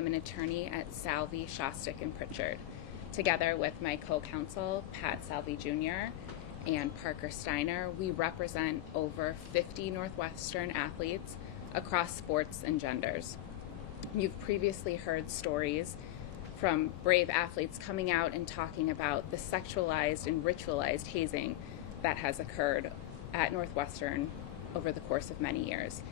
I'm an attorney at Salvi, Shostak, and Pritchard. Together with my co-counsel, Pat Salvi Jr. and Parker Steiner, we represent over 50 Northwestern athletes across sports and genders. You've previously heard stories from brave athletes coming out and talking about the sexualized and ritualized hazing that has occurred at Northwestern over the course of many years.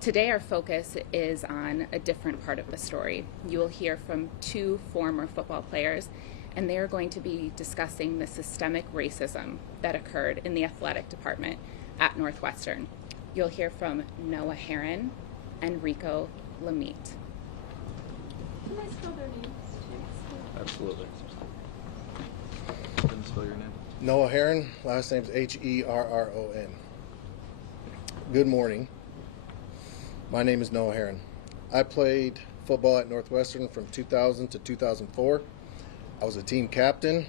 Today our focus is on a different part of the story. You will hear from two former football players, and they are going to be discussing the systemic racism that occurred in the athletic department at Northwestern. You'll hear from Noah Herron and Rico Lamite. Can I spell their names? Absolutely. Can you spell your name? Noah Herron, last name's Herron. Good morning. My name is Noah Herron. I played football at Northwestern from 2000 to 2004. I was a team captain.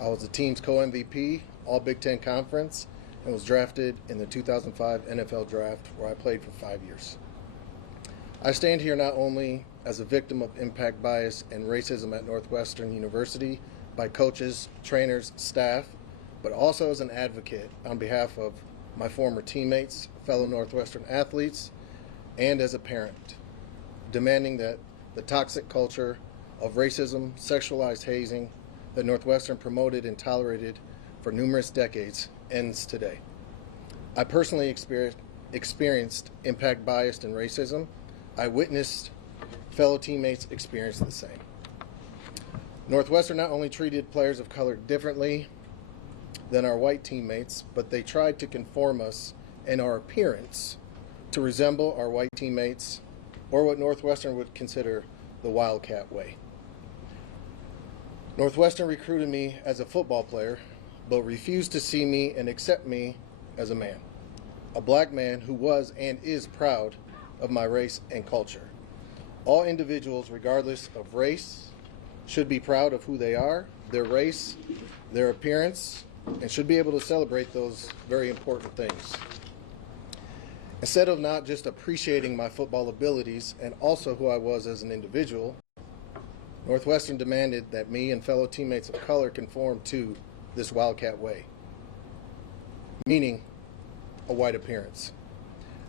I was the team's co-MVP, all Big Ten Conference, and was drafted in the 2005 NFL Draft, where I played for 5 years. I stand here not only as a victim of impact bias and racism at Northwestern University by coaches, trainers, staff, but also as an advocate on behalf of my former teammates, fellow Northwestern athletes, and as a parent, demanding that the toxic culture of racism, sexualized hazing that Northwestern promoted and tolerated for numerous decades ends today. I personally experienced impact bias and racism. I witnessed fellow teammates experience the same. Northwestern not only treated players of color differently than our white teammates, but they tried to conform us in our appearance to resemble our white teammates, or what Northwestern would consider the Wildcat way. Northwestern recruited me as a football player, but refused to see me and accept me as a man, a black man who was and is proud of my race and culture. All individuals, regardless of race, should be proud of who they are, their race, their appearance, and should be able to celebrate those very important things. Instead of not just appreciating my football abilities and also who I was as an individual, Northwestern demanded that me and fellow teammates of color conform to this Wildcat way, meaning a white appearance.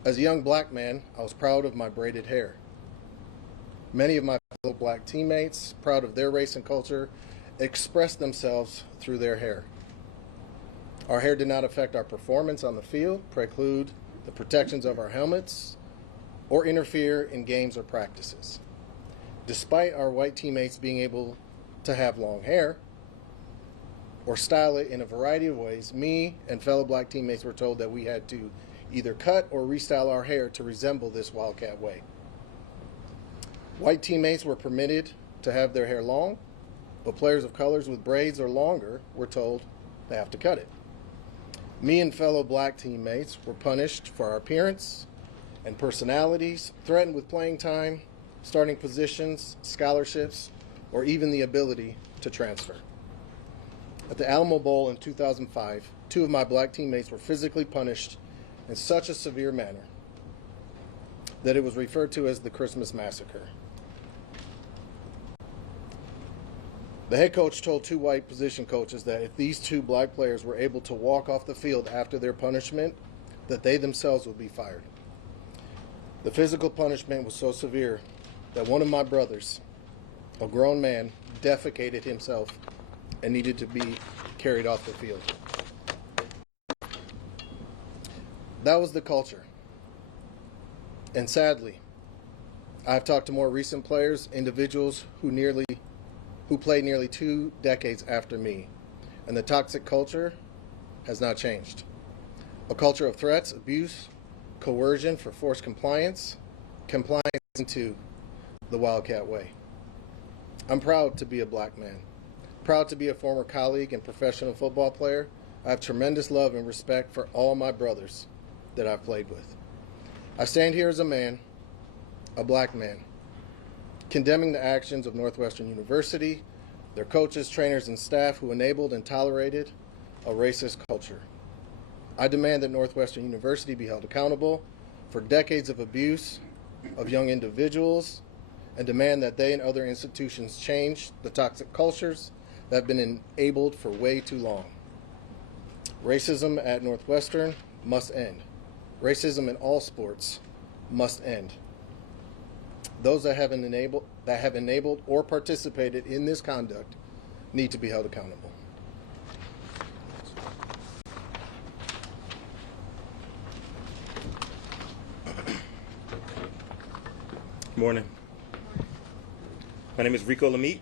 As a young black man, I was proud of my braided hair. Many of my fellow black teammates, proud of their race and culture, expressed themselves through their hair. Our hair did not affect our performance on the field, preclude the protections of our helmets, or interfere in games or practices. Despite our white teammates being able to have long hair or style it in a variety of ways, me and fellow black teammates were told that we had to either cut or restyle our hair to resemble this Wildcat way. White teammates were permitted to have their hair long, but players of colors with braids or longer were told they have to cut it. Me and fellow black teammates were punished for our appearance and personalities, threatened with playing time, starting positions, scholarships, or even the ability to transfer. At the Alamo Bowl in 2005, 2 of my black teammates were physically punished in such a severe manner that it was referred to as the Christmas Massacre. The head coach told 2 white position coaches that if these 2 black players were able to walk off the field after their punishment, that they themselves would be fired. The physical punishment was so severe that one of my brothers, a grown man, defecated himself and needed to be carried off the field. That was the culture. And sadly, I've talked to more recent players, individuals who played nearly 2 decades after me, and the toxic culture has not changed. A culture of threats, abuse, coercion for forced compliance into the Wildcat way. I'm proud to be a black man, proud to be a former colleague and professional football player. I have tremendous love and respect for all my brothers that I've played with. I stand here as a man, a black man, condemning the actions of Northwestern University, their coaches, trainers, and staff who enabled and tolerated a racist culture. I demand that Northwestern University be held accountable for decades of abuse of young individuals and demand that they and other institutions change the toxic cultures that have been enabled for way too long. Racism at Northwestern must end. Racism in all sports must end. Those that have enabled or participated in this conduct need to be held accountable. Morning. My name is Rico Lamite.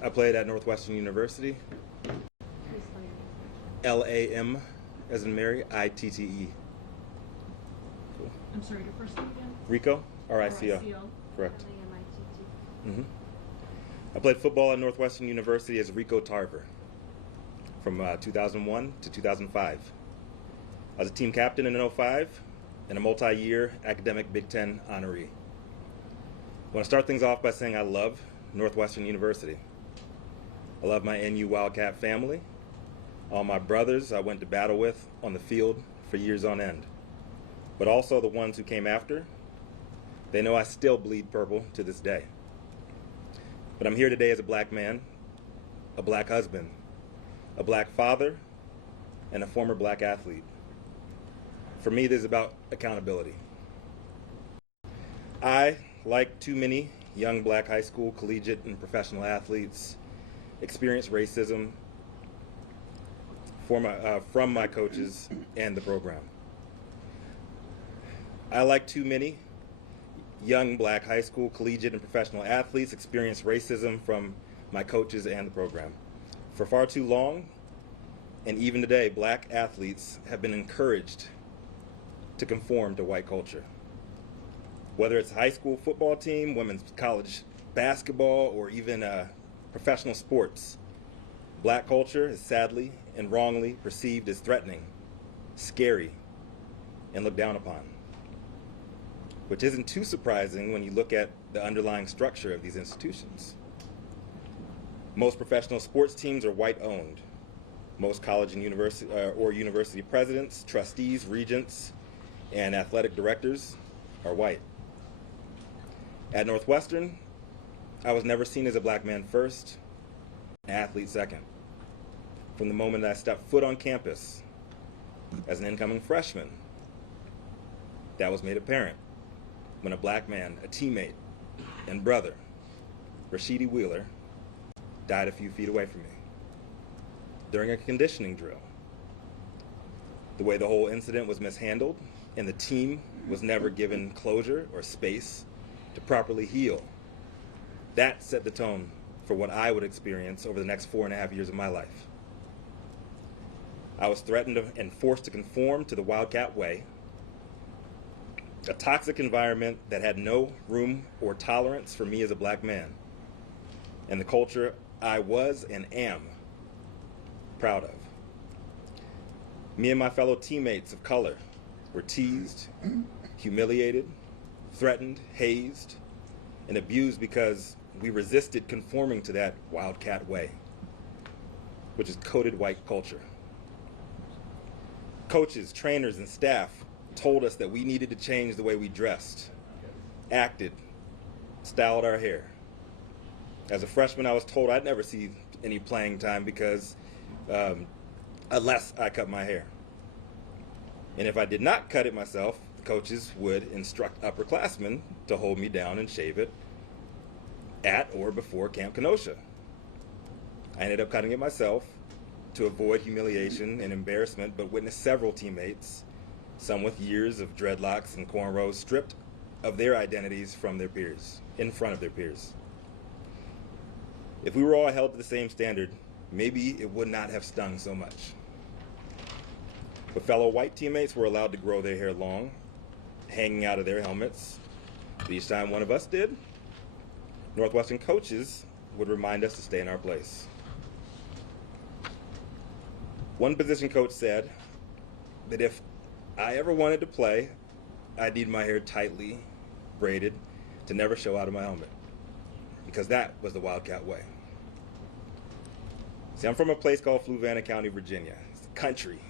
I played at Northwestern University. Lam, as in Mary, I-T-T-E. Cool. I'm sorry, your first name again? Rico, R-I-C-O. R-I-C-O. Correct. L-A-M-I-T-T. I played football at Northwestern University as Rico Tarver from 2001 to 2005. I was a team captain in 2005 and a multi-year academic Big Ten honoree. I want to start things off by saying I love Northwestern University. I love my NU Wildcat family, all my brothers I went to battle with on the field for years on end, but also the ones who came after. They know I still bleed purple to this day. But I'm here today as a black man, a black husband, a black father, and a former black athlete. For me, this is about accountability. I, like too many young black high school, collegiate, and professional athletes, experienced racism from my coaches and the program. I, like too many young black high school, collegiate, and professional athletes, experienced racism from my coaches and the program. For far too long, and even today, black athletes have been encouraged to conform to white culture. Whether it's a high school football team, women's college basketball, or even professional sports, black culture is sadly and wrongly perceived as threatening, scary, and looked down upon, which isn't too surprising when you look at the underlying structure of these institutions. Most professional sports teams are white-owned. Most college and university presidents, trustees, regents, and athletic directors are white. At Northwestern, I was never seen as a black man first, an athlete second. From the moment I stepped foot on campus as an incoming freshman, that was made apparent when a black man, a teammate and brother, Rashidi Wheeler, died a few feet away from me during a conditioning drill. The way the whole incident was mishandled and the team was never given closure or space to properly heal, that set the tone for what I would experience over the next 4.5 years of my life. I was threatened and forced to conform to the Wildcat way, a toxic environment that had no room or tolerance for me as a black man, and the culture I was and am proud of. Me and my fellow teammates of color were teased, humiliated, threatened, hazed, and abused because we resisted conforming to that Wildcat way, which is coded white culture. Coaches, trainers, and staff told us that we needed to change the way we dressed, acted, styled our hair. As a freshman, I was told I'd never see any playing time because unless I cut my hair. And if I did not cut it myself, the coaches would instruct upperclassmen to hold me down and shave it at or before Camp Kenosha. I ended up cutting it myself to avoid humiliation and embarrassment, but witnessed several teammates, some with years of dreadlocks and cornrows, stripped of their identities from their peers, in front of their peers. If we were all held to the same standard, maybe it would not have stung so much. But fellow white teammates were allowed to grow their hair long, hanging out of their helmets. But each time one of us did, Northwestern coaches would remind us to stay in our place. One position coach said that if I ever wanted to play, I'd need my hair tightly braided to never show out of my helmet, because that was the Wildcat way. See, I'm from a place called Fluvanna County, Virginia. It's the country.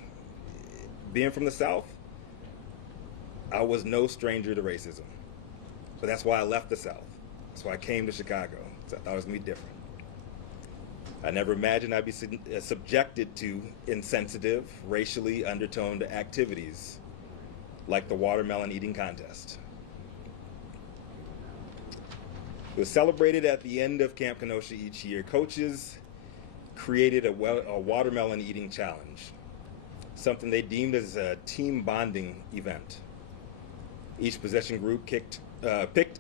Being from the South, I was no stranger to racism. But that's why I left the South. So I came to Chicago. So I thought it was going to be different. I never imagined I'd be subjected to insensitive, racially undertoned activities like the watermelon eating contest. It was celebrated at the end of Camp Kenosha each year. Coaches created a watermelon eating challenge, something they deemed as a team bonding event. Each possession group picked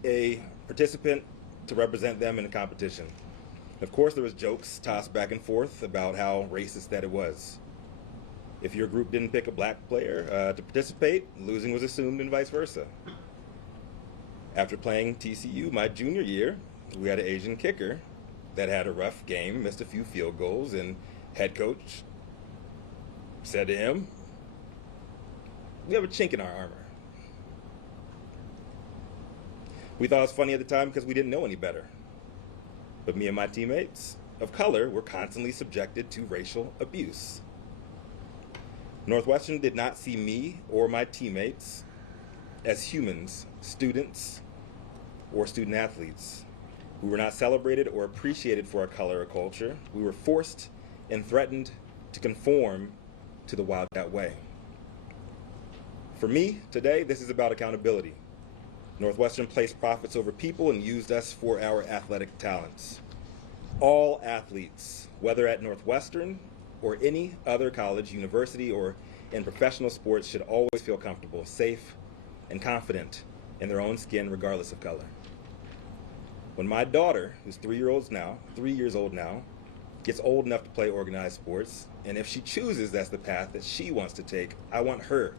a participant to represent them in the competition. Of course, there was jokes tossed back and forth about how racist that it was. If your group didn't pick a black player to participate, losing was assumed and vice versa. After playing TCU my junior year, we had an Asian kicker that had a rough game, missed a few field goals, and head coach said to him, "We have a chink in our armor." We thought it was funny at the time because we didn't know any better. But me and my teammates of color were constantly subjected to racial abuse. Northwestern did not see me or my teammates as humans, students, or student athletes. We were not celebrated or appreciated for our color or culture. We were forced and threatened to conform to the Wildcat way. For me, today, this is about accountability. Northwestern placed profits over people and used us for our athletic talents. All athletes, whether at Northwestern or any other college, university, or in professional sports, should always feel comfortable, safe, and confident in their own skin, regardless of color. When my daughter, who's 3 years old now, gets old enough to play organized sports, and if she chooses that's the path that she wants to take, I want her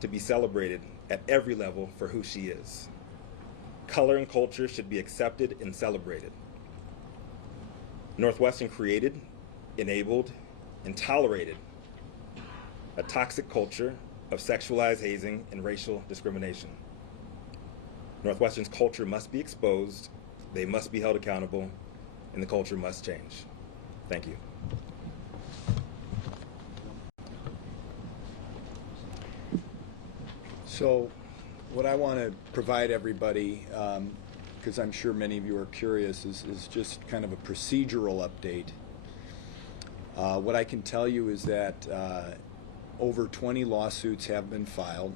to be celebrated at every level for who she is. Color and culture should be accepted and celebrated. Northwestern created, enabled, and tolerated a toxic culture of sexualized hazing and racial discrimination. Northwestern's culture must be exposed, they must be held accountable, and the culture must change. Thank you. So what I want to provide everybody, because I'm sure many of you are curious, is just kind of a procedural update. What I can tell you is that over 20 lawsuits have been filed.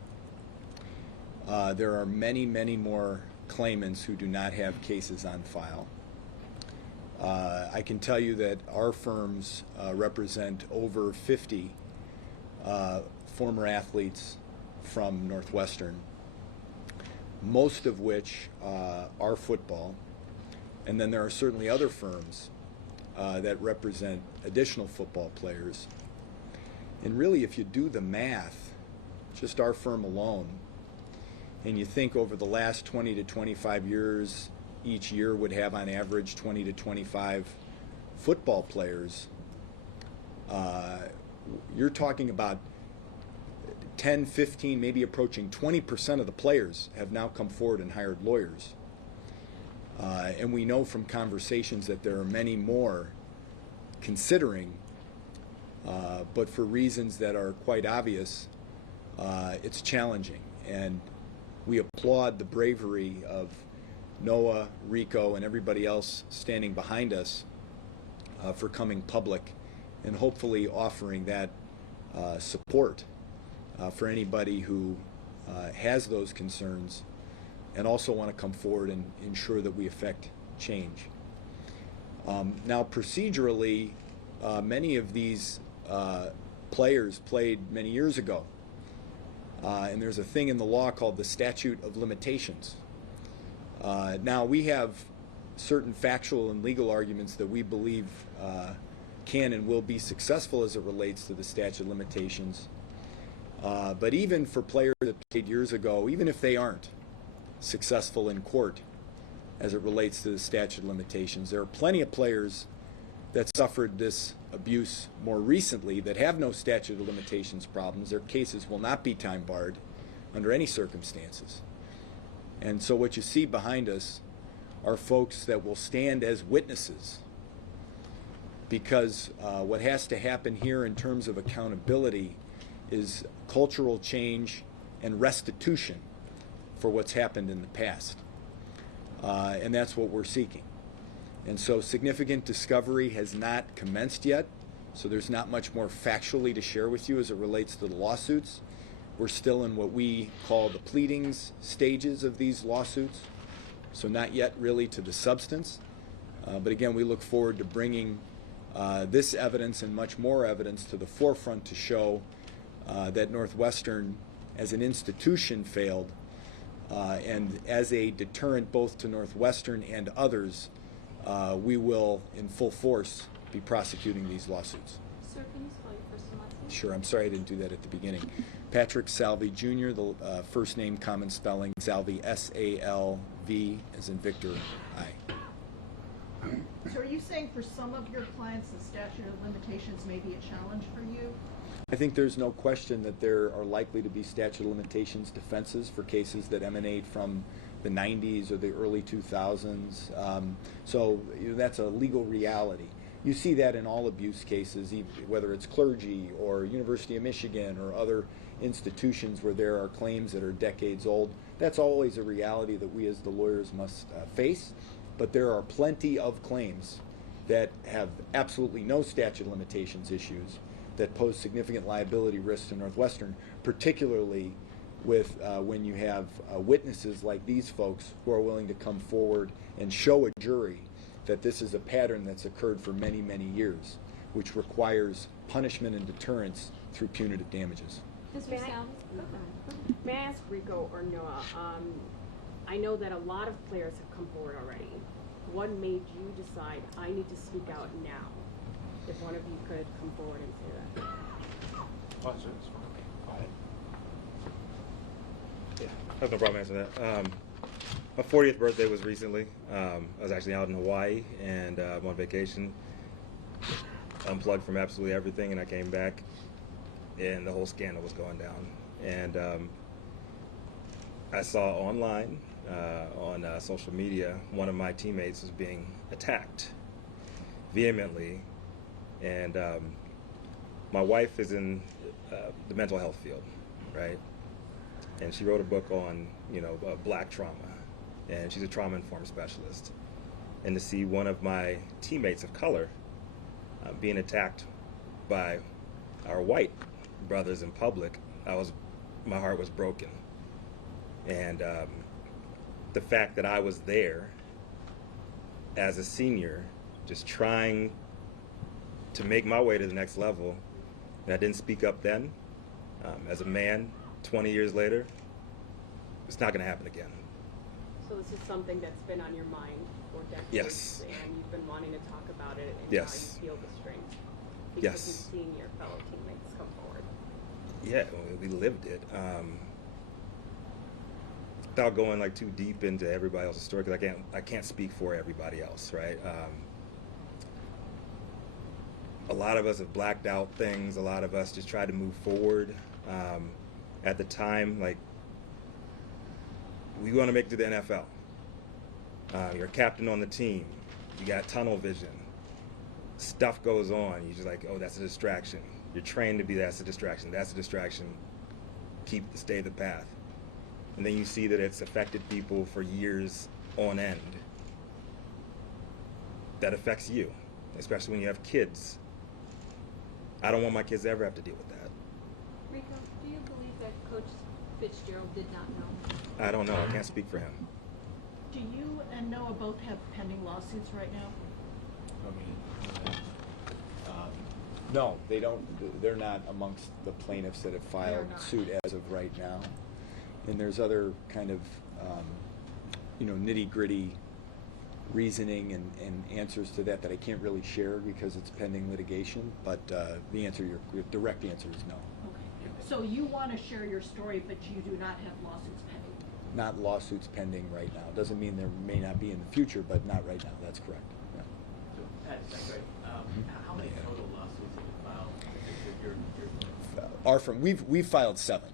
There are many, many more claimants who do not have cases on file. I can tell you that our firms represent over 50 former athletes from Northwestern, most of which are football, and then there are certainly other firms that represent additional football players. And really, if you do the math, just our firm alone, and you think over the last 20 to 25 years, each year would have on average 20 to 25 football players, you're talking about 10, 15, maybe approaching 20% of the players have now come forward and hired lawyers. And we know from conversations that there are many more considering, but for reasons that are quite obvious, it's challenging. And we applaud the bravery of Noah, Rico, and everybody else standing behind us for coming public and hopefully offering that support for anybody who has those concerns and also want to come forward and ensure that we effect change. Now, procedurally, many of these players played many years ago, and there's a thing in the law called the statute of limitations. Now, we have certain factual and legal arguments that we believe can and will be successful as it relates to the statute of limitations. But even for players that played years ago, even if they aren't successful in court as it relates to the statute of limitations, there are plenty of players that suffered this abuse more recently that have no statute of limitations problems. Their cases will not be time barred under any circumstances. And so what you see behind us are folks that will stand as witnesses, because what has to happen here in terms of accountability is cultural change and restitution for what's happened in the past. and that's what we're seeking. And so significant discovery has not commenced yet, so there's not much more factually to share with you as it relates to the lawsuits. We're still in what we call the pleadings stages of these lawsuits, so not yet really to the substance. But again, we look forward to bringing this evidence and much more evidence to the forefront to show that Northwestern as an institution failed, and as a deterrent both to Northwestern and others, we will in full force be prosecuting these lawsuits. Sir, can you spell your first and last name? Sure, I'm sorry I didn't do that at the beginning. Patrick Salvi Jr., the first name common spelling, Salvi, S-A-L-V, as in Victor, I. So are you saying for some of your clients the statute of limitations may be a challenge for you? I think there's no question that there are likely to be statute of limitations defenses for cases that emanate from the 90s or the early 2000s. So that's a legal reality. You see that in all abuse cases, whether it's clergy or University of Michigan or other institutions where there are claims that are decades old. That's always a reality that we as the lawyers must face. But there are plenty of claims that have absolutely no statute of limitations issues that pose significant liability risks to Northwestern, particularly with when you have witnesses like these folks who are willing to come forward and show a jury that this is a pattern that's occurred for many, many years, which requires punishment and deterrence through punitive damages. Mr. Salvi? May I ask Rico or Noah, I know that a lot of players have come forward already. What made you decide, I need to speak out now? If one of you could come forward and say that. Yeah, I have no problem answering that. My 40th birthday was recently. I was actually out in Hawaii and I'm on vacation, unplugged from absolutely everything, and I came back and the whole scandal was going down. And I saw online on social media one of my teammates was being attacked vehemently, and my wife is in the mental health field, right? And she wrote a book on, black trauma, and she's a trauma-informed specialist. And to see one of my teammates of color being attacked by our white brothers in public, my heart was broken. And the fact that I was there as a senior, just trying to make my way to the next level, and I didn't speak up then, as a man, 20 years later, it's not going to happen again. So this is something that's been on your mind for decades, Yes. and you've been wanting to talk about it and Yes. trying to feel the strength because Yes. you've seen your fellow teammates come forward. Yeah, we lived it. Without going too deep into everybody else's story, because I can't speak for everybody else, right? A lot of us have blacked out things. A lot of us just tried to move forward. At the time, we want to make it to the NFL. You're a captain on the team. You got tunnel vision. Stuff goes on. You're just like, oh, that's a distraction. You're trained to be that's a distraction. That's a distraction. Stay the path. And then you see that it's affected people for years on end. That affects you, especially when you have kids. I don't want my kids to ever have to deal with that. Rico, do you believe that Coach Fitzgerald did not know? I don't know. I can't speak for him. Do you and Noah both have pending lawsuits right now? No, they don't. They're not amongst the plaintiffs that have filed suit as of right now. And there's other kind of, nitty-gritty reasoning and answers to that I can't really share because it's pending litigation. But the answer, your direct answer is no. Okay. So you want to share your story, but you do not have lawsuits pending? Not lawsuits pending right now. Doesn't mean there may not be in the future, but not right now. That's correct. Yeah. So, Pat, is that right? How many total lawsuits have you filed? Our firm, we've filed 7.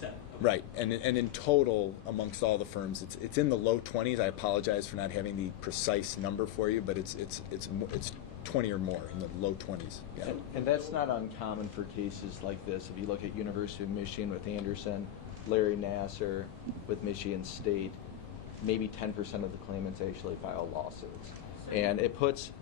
7. Okay. Right, and in total amongst all the firms, it's in the low 20s. I apologize for not having the precise number for you, but it's 20 or more in the low 20s. Yeah. And that's not uncommon for cases like this. If you look at University of Michigan with Anderson, Larry Nasser with Michigan State, maybe 10% of the claimants actually file lawsuits. And it puts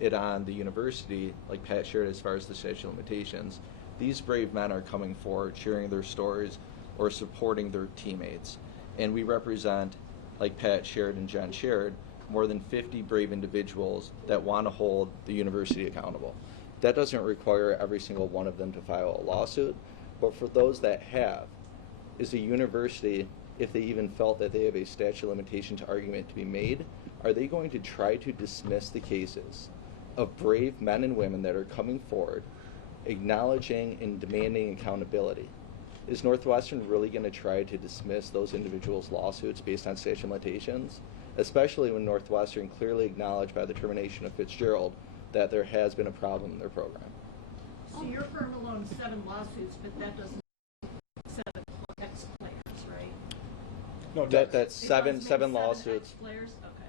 it on the university, like Pat shared as far as the statute of limitations. These brave men are coming forward, sharing their stories or supporting their teammates. And we represent, like Pat shared and Jen shared, more than 50 brave individuals that want to hold the university accountable. That doesn't require every single one of them to file a lawsuit, but for those that have, is the university, if they even felt that they have a statute of limitations argument to be made, are they going to try to dismiss the cases of brave men and women that are coming forward, acknowledging and demanding accountability? Is Northwestern really going to try to dismiss those individuals' lawsuits based on statute of limitations? Especially when Northwestern clearly acknowledged by the termination of Fitzgerald that there has been a problem in their program. So your firm alone 7 lawsuits, but that doesn't 7 ex-players, right? No, That's It seven does name lawsuits. Ex-players? Okay.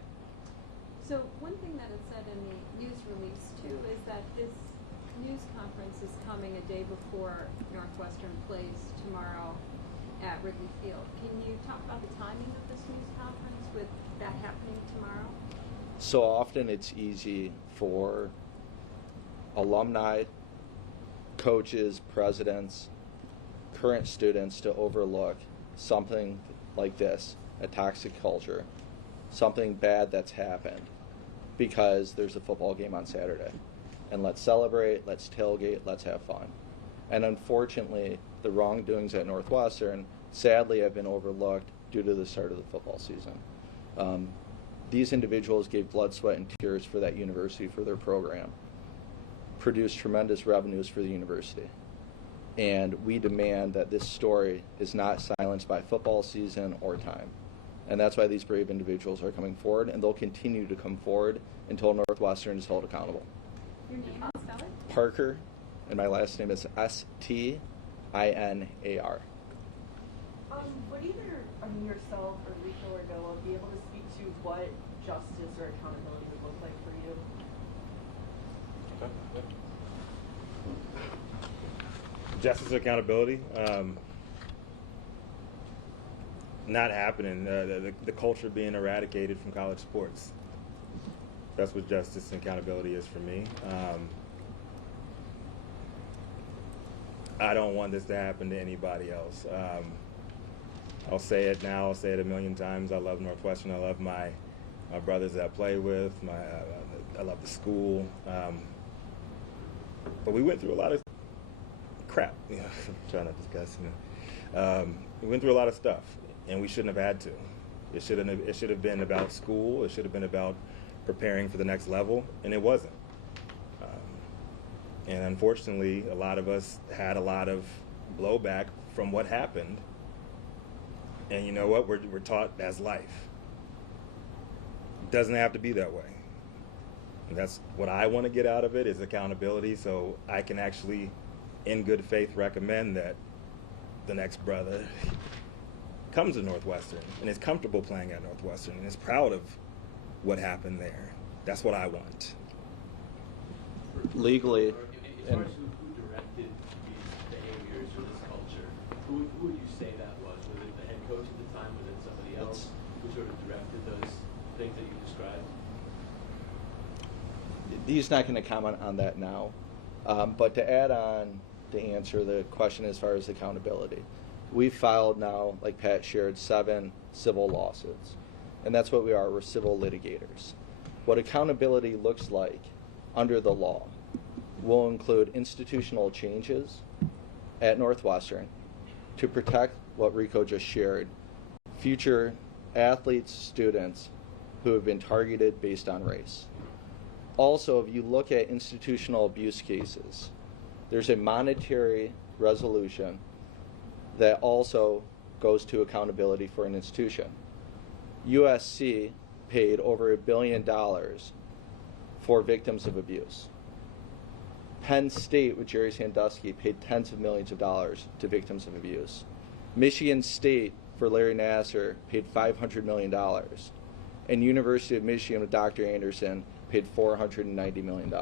So one thing that it said in the news release too is that this news conference is coming a day before Northwestern plays tomorrow at Wrigley Field. Can you talk about the timing of this news conference with that happening tomorrow? So often it's easy for alumni, coaches, presidents, current students to overlook something like this, a toxic culture, something bad that's happened, because there's a football game on Saturday. And let's celebrate, let's tailgate, let's have fun. And unfortunately, the wrongdoings at Northwestern sadly have been overlooked due to the start of the football season. These individuals gave blood, sweat, and tears for that university, for their program, produced tremendous revenues for the university. And we demand that this story is not silenced by football season or time. And that's why these brave individuals are coming forward, and they'll continue to come forward until Northwestern is held accountable. Your name, I'll spell it. Parker, and my last name is Stinar. Would either yourself or Rico or Noah be able to speak to what justice or accountability would look like for you? Justice and accountability, not happening. The culture being eradicated from college sports. That's what justice and accountability is for me. I don't want this to happen to anybody else. I'll say it now, I'll say it a million times. I love Northwestern. I love my brothers that I play with. I love the school. But we went through a lot of crap. I'm trying not to discuss. We went through a lot of stuff, and we shouldn't have had to. It should have been about school. It should have been about preparing for the next level, and it wasn't. And unfortunately, a lot of us had a lot of blowback from what happened. And you know what? We're taught that's life. It doesn't have to be that way. And that's what I want to get out of it, is accountability, so I can actually, in good faith, recommend that the next brother comes to Northwestern and is comfortable playing at Northwestern and is proud of what happened there. That's what I want. Legally, As far as who directed these behaviors or this culture, who would you say that was? Was it the head coach at the time? Was it somebody else who sort of directed those things that you described? he's not going to comment on that now. But to add on to answer the question as far as accountability, we've filed now, like Pat shared, 7 civil lawsuits. And that's what we are. We're civil litigators. What accountability looks like under the law will include institutional changes at Northwestern to protect what Rico just shared, future athletes, students who have been targeted based on race. Also, if you look at institutional abuse cases, there's a monetary resolution that also goes to accountability for an institution. USC paid over $1 billion for victims of abuse. Penn State with Jerry Sandusky paid tens of millions of dollars to victims of abuse. Michigan State for Larry Nassar paid $500 million. And University of Michigan with Dr. Anderson paid $490 million.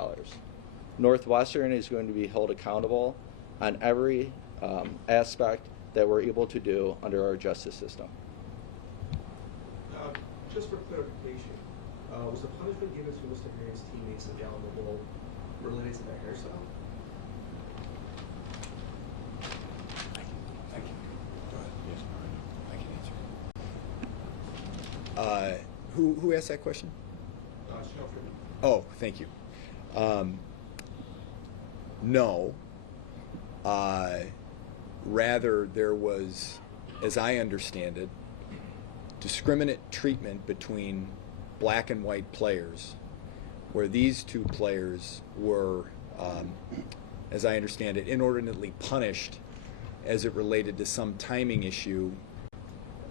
Northwestern is going to be held accountable on every aspect that we're able to do under our justice system. just for clarification, was the punishment given to Mr. Marion's teammates down the bowl related to their hairstyle? I can. Go ahead. Yes, I can answer. Who asked that question? Shelford. Oh, thank you. No. Rather, there was, as I understand it, discriminate treatment between black and white players, where these two players were, as I understand it, inordinately punished as it related to some timing issue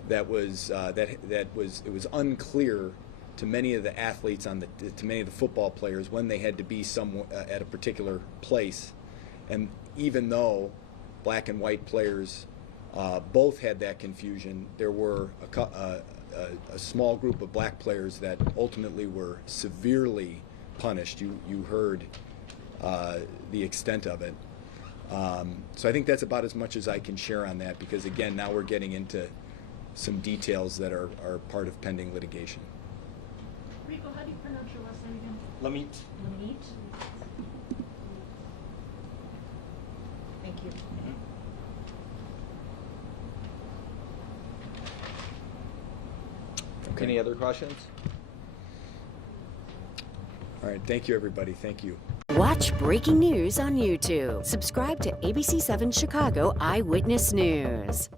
that was it was unclear to many of the athletes to many of the football players when they had to be at a particular place, and even though black and white players both had that confusion, there were a small group of black players that ultimately were severely punished. You heard the extent of it. So I think that's about as much as I can share on that, because again, now we're getting into some details that are part of pending litigation. Rico, how do you pronounce your last name again? Lamit. Lamit? Thank you. Okay. Any other questions? All right. Thank you, everybody. Thank you. Watch breaking news on YouTube. Subscribe to ABC7 Chicago Eyewitness News.